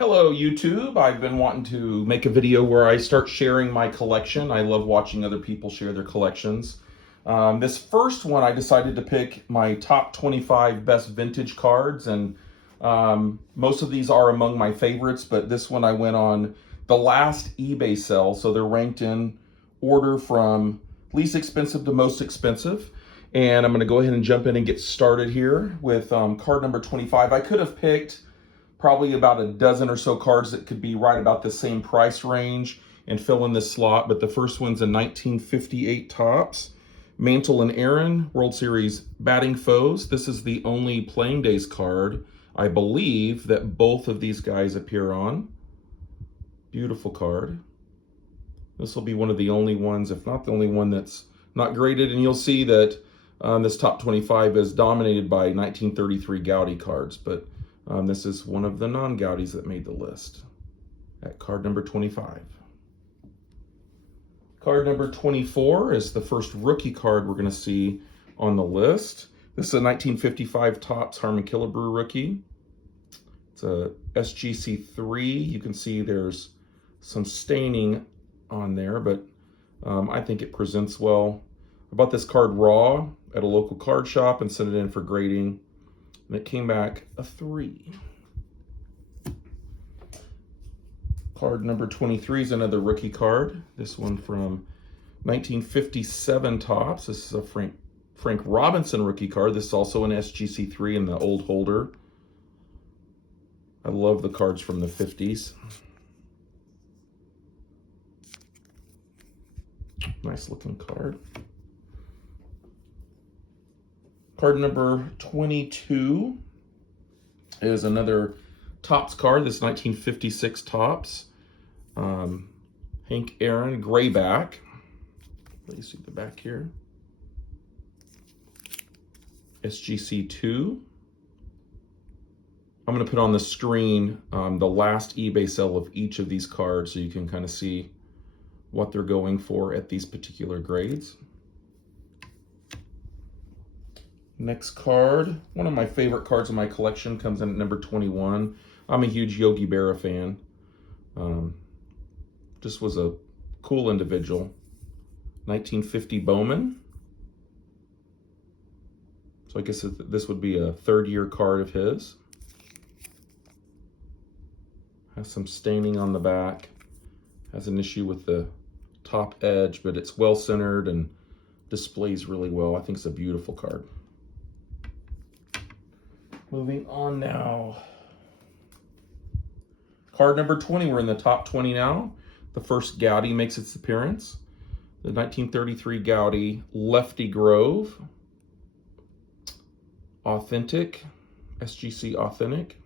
Hello YouTube. I've been wanting to make a video where I start sharing my collection. I love watching other people share their collections. This first one I decided to pick my top 25 best vintage cards, and most of these are among my favorites, but this one I went on the last eBay sale, so they're ranked in order from least expensive to most expensive. And I'm going to go ahead and jump in and get started here with card number 25. I could have picked probably about a dozen or so cards that could be right about the same price range and fill in this slot, but the first one's a 1958 Topps Mantle and Aaron World Series batting foes. This is the only playing days card, I believe, that both of these guys appear on. Beautiful card. This will be one of the only ones, if not the only one, that's not graded, and you'll see that this top 25 is dominated by 1933 Goudey cards, but this is one of the non-Goudeys that made the list at card number 25. Card number 24 is the first rookie card we're going to see on the list. This is a 1955 Topps Harmon Killebrew rookie. It's a SGC3. You can see there's some staining on there, but I think it presents well. I bought this card raw at a local card shop and sent it in for grading, and it came back a 3. Card number 23 is another rookie card. This one from 1957 Topps. This is a Frank Robinson rookie card. This is also an SGC3 in the old holder. I love the cards from the 50s. Nice looking card. Card number 22 is another Topps card. This 1956 Topps Hank Aaron Grayback. Let you see the back here. SGC2. I'm going to put on the screen the last eBay sale of each of these cards so you can kind of see what they're going for at these particular grades. Next card, one of my favorite cards in my collection, comes in at number 21. I'm a huge Yogi Berra fan. Just was a cool individual. 1950 Bowman. So I guess this would be a third-year card of his. Has some staining on the back. Has an issue with the top edge, but it's well centered and displays really well. I think it's a beautiful card. Moving on now. Card number 20, we're in the top 20 now. The first Goudey makes its appearance. The 1933 Goudey Lefty Grove. Authentic, SGC Authentic.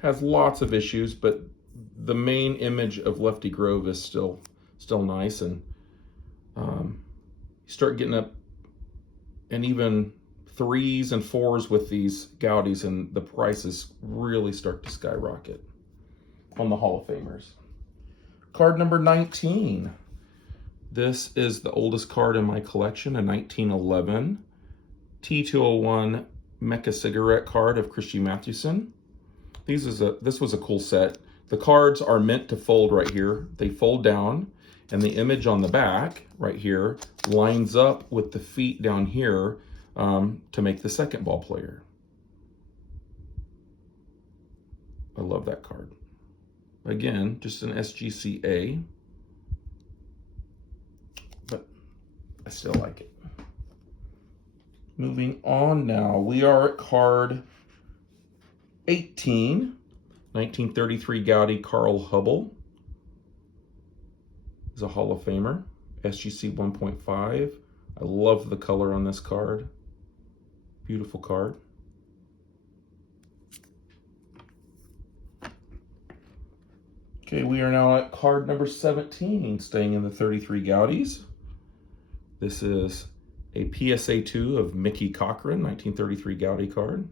Has lots of issues, but the main image of Lefty Grove is still nice, and you start getting up and even 3s and 4s with these Goudeys, and the prices really start to skyrocket on the Hall of Famers. Card number 19. This is the oldest card in my collection, a 1911 T201 Mecca cigarette card of Christy Mathewson. This was a cool set. The cards are meant to fold right here. They fold down, and the image on the back right here lines up with the feet down here to make the second ball player. I love that card. Again, just an SGCA, but I still like it. Moving on now, we are at card 18, 1933 Goudey Carl Hubble. He's a Hall of Famer, SGC 1.5. I love the color on this card. Beautiful card. Okay, we are now at card number 17, staying in the 33 Goudeys. This is a PSA 2 of Mickey Cochran, 1933 Goudey card.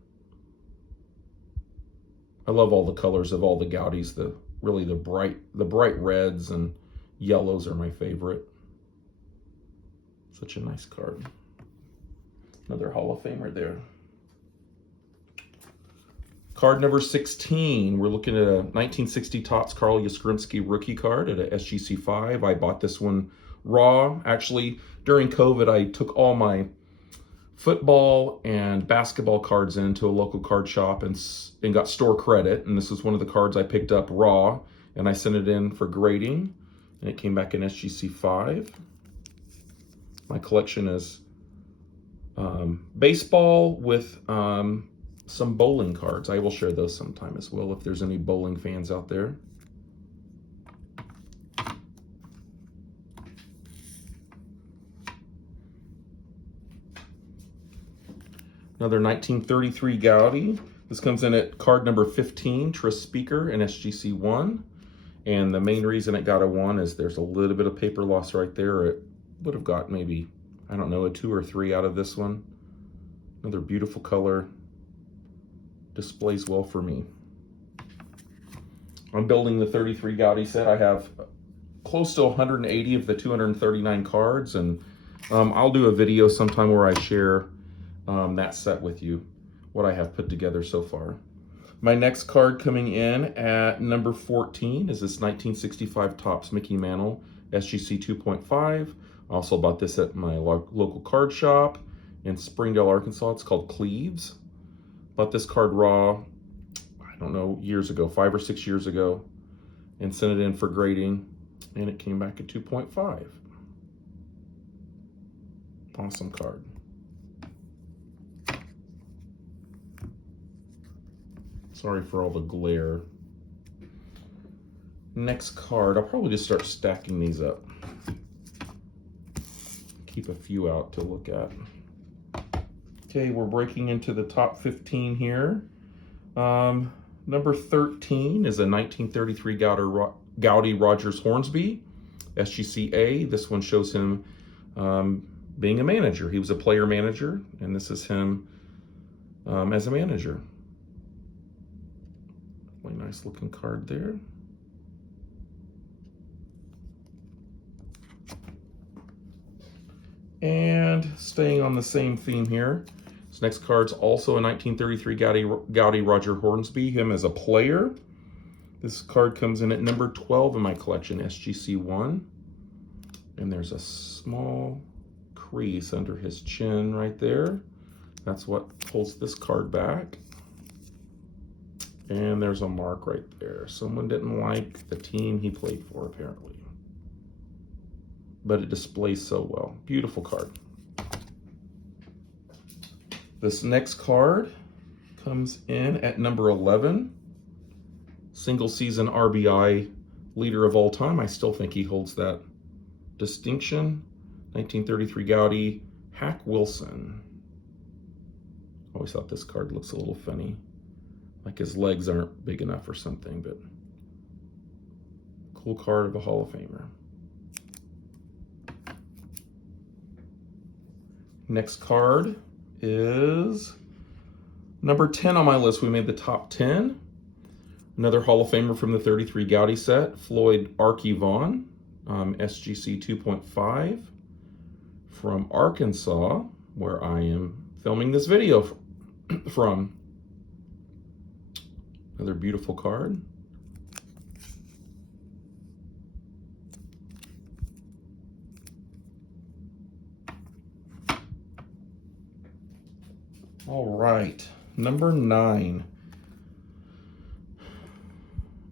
I love all the colors of all the Goudeys. Really the bright reds and yellows are my favorite. Such a nice card. Another Hall of Famer there. Card number 16, we're looking at a 1960 Topps Carl Yastrzemski rookie card at a SGC 5. I bought this one raw. Actually, during COVID, I took all my football and basketball cards into a local card shop and got store credit. And this is one of the cards I picked up raw, and I sent it in for grading, and it came back in SGC 5. My collection is baseball with some bowling cards. I will share those sometime as well if there's any bowling fans out there. Another 1933 Goudey. This comes in at card number 15, Tris Speaker in SGC 1. And the main reason it got a 1 is there's a little bit of paper loss right there. It would have got maybe, I don't know, a 2 or 3 out of this one. Another beautiful color. Displays well for me. I'm building the 33 Goudey set. I have close to 180 of the 239 cards, and I'll do a video sometime where I share that set with you, what I have put together so far. My next card coming in at number 14 is this 1965 Topps Mickey Mantle SGC 2.5. I also bought this at my local card shop in Springdale, Arkansas. It's called Cleves. Bought this card raw, I don't know, years ago, 5 or 6 years ago, and sent it in for grading, and it came back at 2.5. Awesome card. Sorry for all the glare. Next card, I'll probably just start stacking these up. Keep a few out to look at. Okay, we're breaking into the top 15 here. Number 13 is a 1933 Goudey Rogers Hornsby, SGC A. This one shows him being a manager. He was a player manager, and this is him as a manager. Really nice looking card there. And staying on the same theme here, this next card's also a 1933 Goudey Roger Hornsby, him as a player. This card comes in at number 12 in my collection, SGC 1. And there's a small crease under his chin right there. That's what holds this card back. And there's a mark right there. Someone didn't like the team he played for, apparently. But it displays so well. Beautiful card. This next card comes in at number 11. Single season RBI leader of all time. I still think he holds that distinction. 1933 Goudey, Hack Wilson. Always thought this card looks a little funny. Like his legs aren't big enough or something, but cool card of a Hall of Famer. Next card is number 10 on my list. We made the top 10. Another Hall of Famer from the 33 Goudey set, Floyd Arky Vaughn, SGC 2.5 from Arkansas, where I am filming this video from. Another beautiful card. All right, number 9.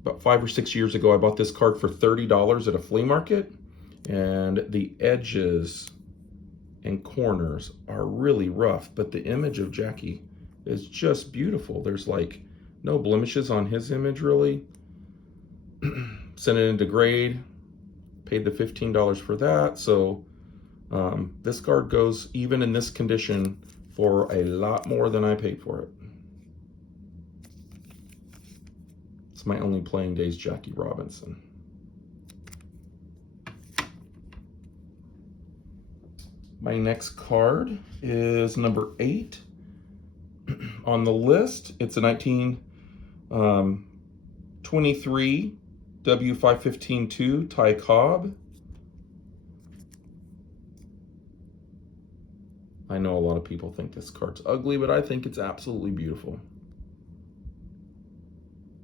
About 5 or 6 years ago, I bought this card for $30 at a flea market, and the edges and corners are really rough, but the image of Jackie is just beautiful. There's like no blemishes on his image, really. Sent it into grade, paid the $15 for that. So this card goes, even in this condition, for a lot more than I paid for it. It's my only playing days Jackie Robinson. My next card is number 8 on the list. It's a 1923 W515-2 Ty Cobb. I know a lot of people think this card's ugly, but I think it's absolutely beautiful.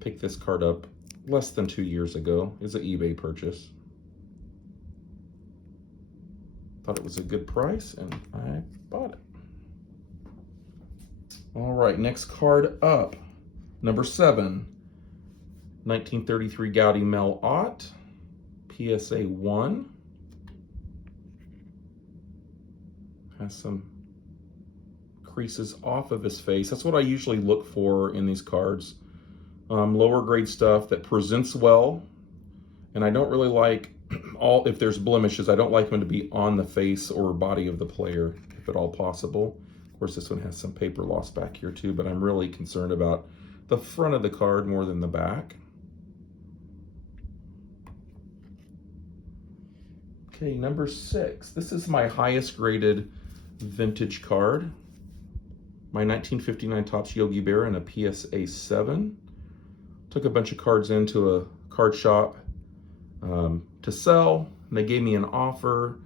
Picked this card up less than 2 years ago. It's an eBay purchase. Thought it was a good price and I bought it. All right, next card up. Number 7, 1933 Goudey Mel Ott, PSA 1. Has some creases off of his face. That's what I usually look for in these cards. Lower grade stuff that presents well. And I don't really like if there's blemishes, I don't like them to be on the face or body of the player, if at all possible. Of course, this one has some paper loss back here too, but I'm really concerned about the front of the card more than the back. Okay, number 6. This is my highest graded vintage card. My 1959 Topps Yogi Berra in a PSA 7. Took a bunch of cards into a card shop to sell, and they gave me an offer,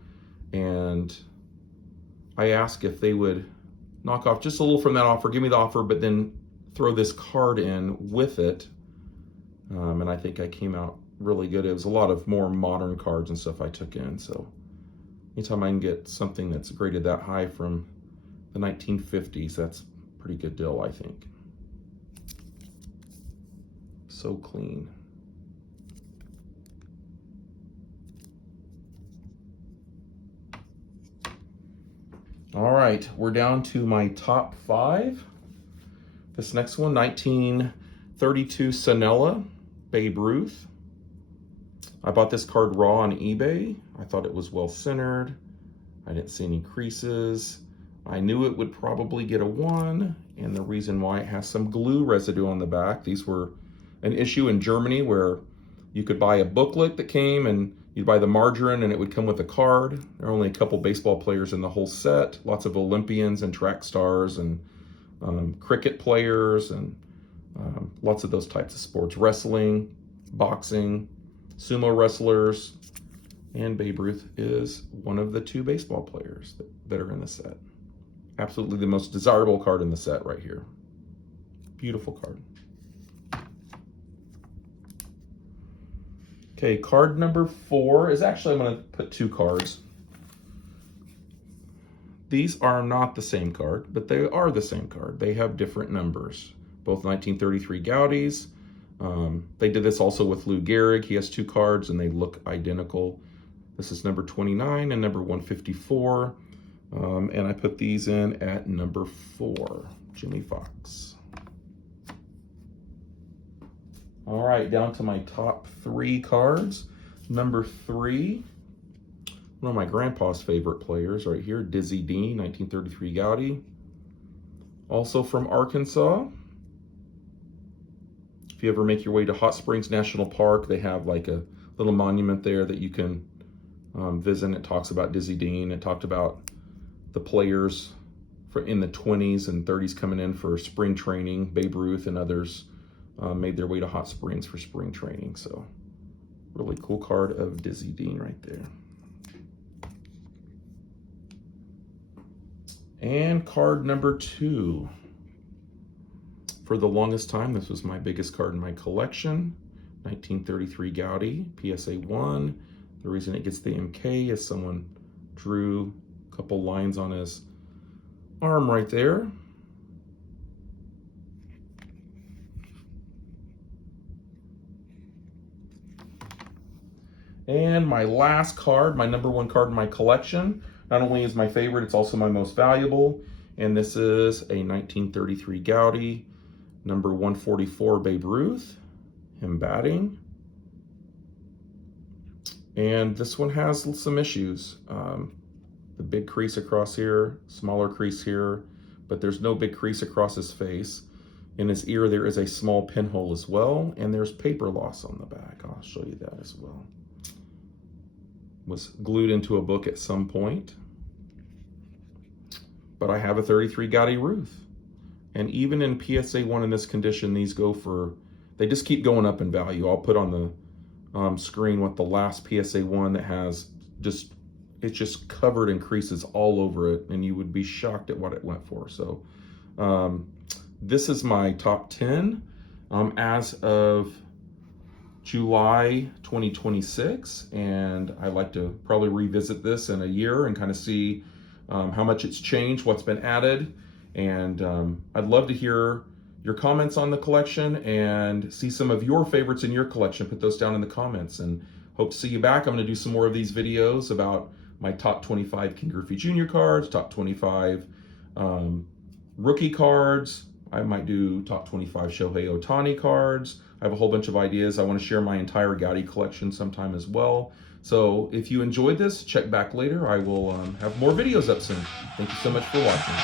and I asked if they would knock off just a little from that offer, give me the offer, but then throw this card in with it. And I think I came out really good. It was a lot of more modern cards and stuff I took in, so anytime I can get something that's graded that high from the 1950s, that's a pretty good deal, I think. So clean. All right, we're down to my top 5. This next one, 1932 Sanella, Babe Ruth. I bought this card raw on eBay. I thought it was well centered. I didn't see any creases. I knew it would probably get a 1, and the reason why, it has some glue residue on the back. These were an issue in Germany where you could buy a booklet that came and you'd buy the margarine and it would come with a card. There are only a couple baseball players in the whole set, lots of Olympians and track stars and cricket players and lots of those types of sports, wrestling, boxing, sumo wrestlers, and Babe Ruth is one of the 2 baseball players that are in the set. Absolutely the most desirable card in the set right here. Beautiful card. Okay, card number 4 is actually, I'm going to put 2 cards. These are not the same card, but they are the same card. They have different numbers. Both 1933 Goudeys. They did this also with Lou Gehrig. He has 2 cards and they look identical. This is number 29 and number 154. And I put these in at number 4, Jimmy Fox. All right, down to my top 3 cards. Number 3, one of my grandpa's favorite players right here, Dizzy Dean, 1933 Goudey. Also from Arkansas. If you ever make your way to Hot Springs National Park, they have like a little monument there that you can visit. It talks about Dizzy Dean. It talked about the players in the 20s and 30s coming in for spring training. Babe Ruth and others made their way to Hot Springs for spring training. So really cool card of Dizzy Dean right there. And card number 2. For the longest time, this was my biggest card in my collection. 1933 Goudey, PSA 1. The reason it gets the MK is someone drew a couple lines on his arm right there. And my last card, my number 1 card in my collection, not only is my favorite, it's also my most valuable. And this is a 1933 Goudey, number 144 Babe Ruth, him batting. And this one has some issues. The big crease across here, smaller crease here, but there's no big crease across his face. In his ear, there is a small pinhole as well, and there's paper loss on the back. I'll show you that as well. Was glued into a book at some point. But I have a 33 Goudey Ruth. And even in PSA 1 in this condition, these go for, they just keep going up in value. I'll put on the screen what the last PSA 1 that has just, it's just covered in creases all over it, and you would be shocked at what it went for. So this is my top 10 as of July 2026, and I'd like to probably revisit this in a year and kind of see how much it's changed, what's been added, and I'd love to hear your comments on the collection and see some of your favorites in your collection. Put those down in the comments, and hope to see you back. I'm going to do some more of these videos about my top 25 Ken Griffey Jr. cards, top 25 rookie cards. I might do top 25 Shohei Ohtani cards. I have a whole bunch of ideas. I want to share my entire Goudey collection sometime as well. So if you enjoyed this, check back later. I will have more videos up soon. Thank you so much for watching.